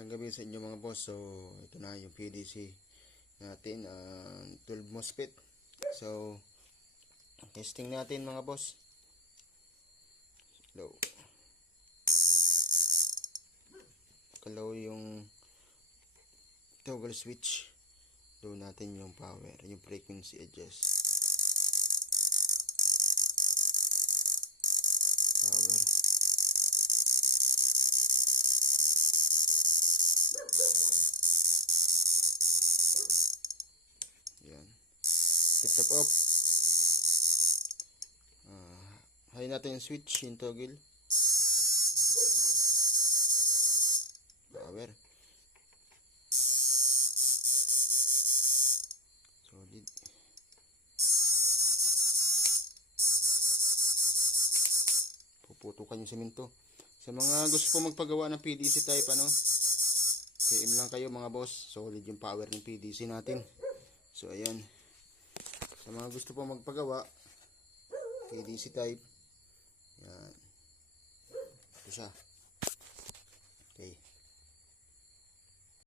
Magandang gabi sa inyo mga boss. So ito na yung PDC natin, 12 MOSFET. So testing natin mga boss. Low yung toggle switch. Low natin yung power, yung frequency adjust. Power. Yan. Tip off. High natin yung switch, yung toggle. Power. Solid. Puputukan yung semento. Sa mga gusto po magpagawa ng PDC type, PM lang kayo mga boss. Solid yung power ng PDC natin. So ayan. Sa mga gusto po magpagawa PDC type, yan. Ito siya.